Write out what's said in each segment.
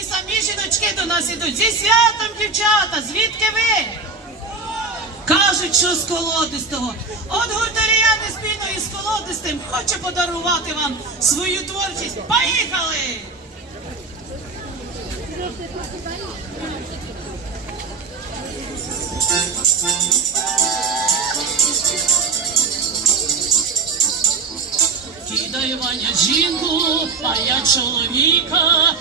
І самі жіночки до нас ідуть. Зі святом, дівчата, звідки ви? Кажуть, що з колодистого. От гуртаріяни спільно із колодистим хоче подарувати вам свою творчість. Поїхали! Кидає Ваня жінку, а я чоловіка.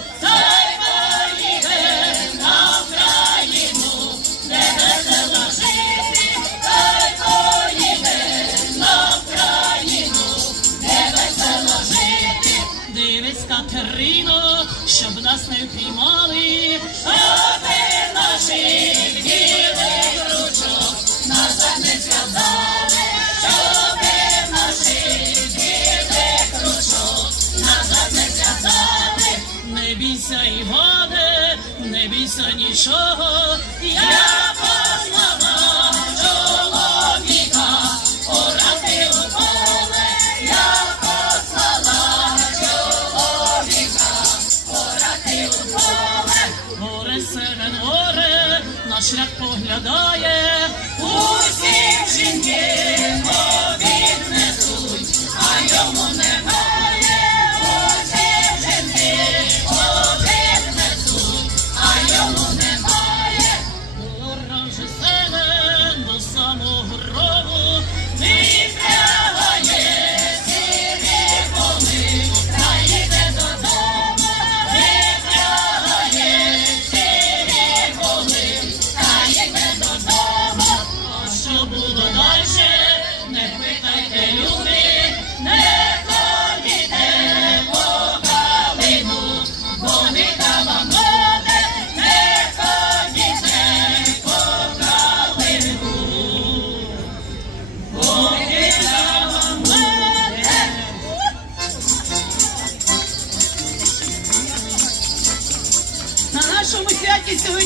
Марино, щоб нас не впіймали, а ти наших дітей ручок, нас так не зв'язали, а наших ручок, нас так не зв'язали, не бійся і води, не бійся нічого. я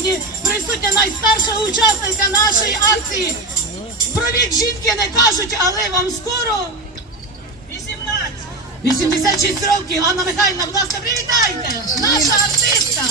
сьогодні присутня найстарша учасниця нашої акції. Про вік жінки не кажуть, але вам скоро 18. 86 років. Анна Михайлівна, будь ласка, привітайте! Наша артистка.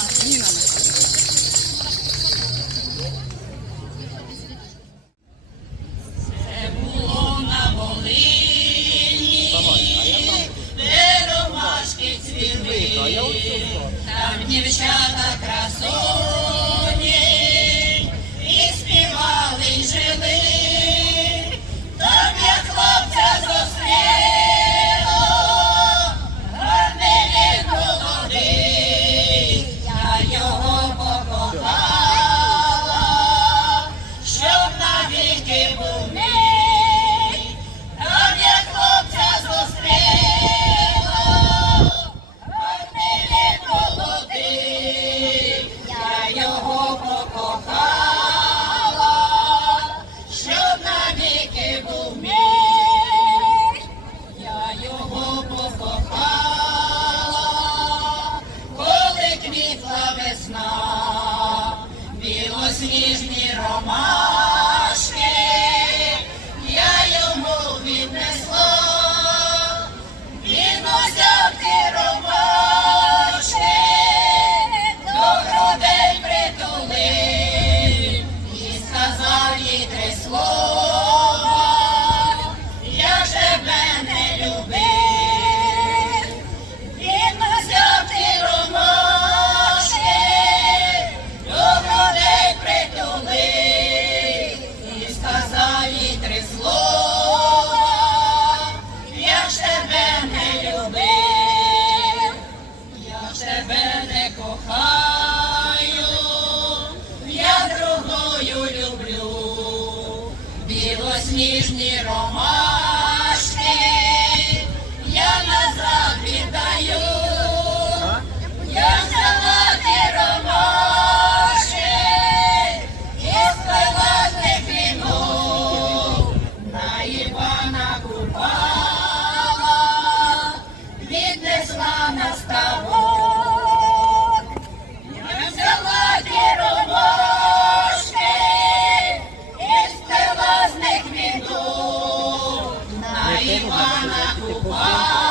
ніжні роман. Manakupa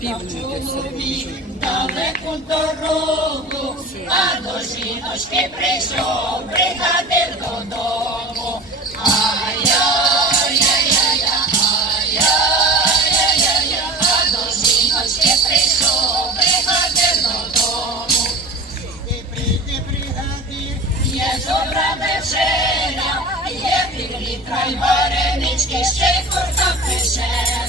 Чоловік далеку дорогу, а до жіночки прийшов, пригадив додому. Ай-яй-яй-я, я, а до жіночки прийшов, пригадив додому. Ти прийди, пригади, є добра вечеря, є півлітра й варенички, ще й курка пече.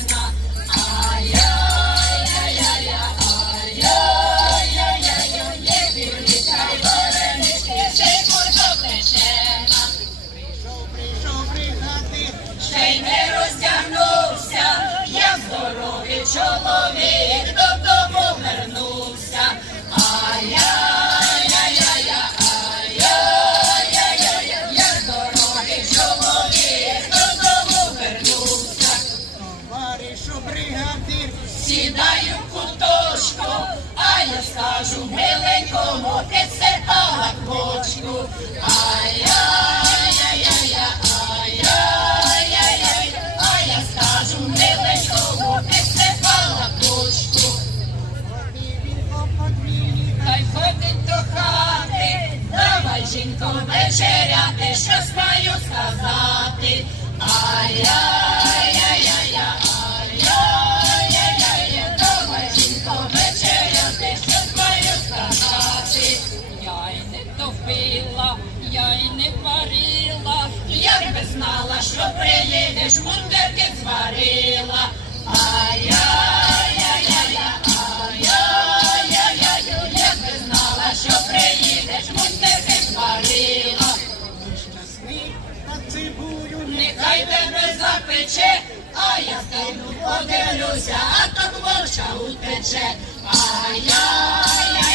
julguei. приїдеш, мундерки зварила. Ай-яй-яй-яй-яй, би знала, що приїдеш, мундерки зварила. Щасний нехай тебе запече, а я стану подивлюся, а так волша утече. Ай-яй-яй.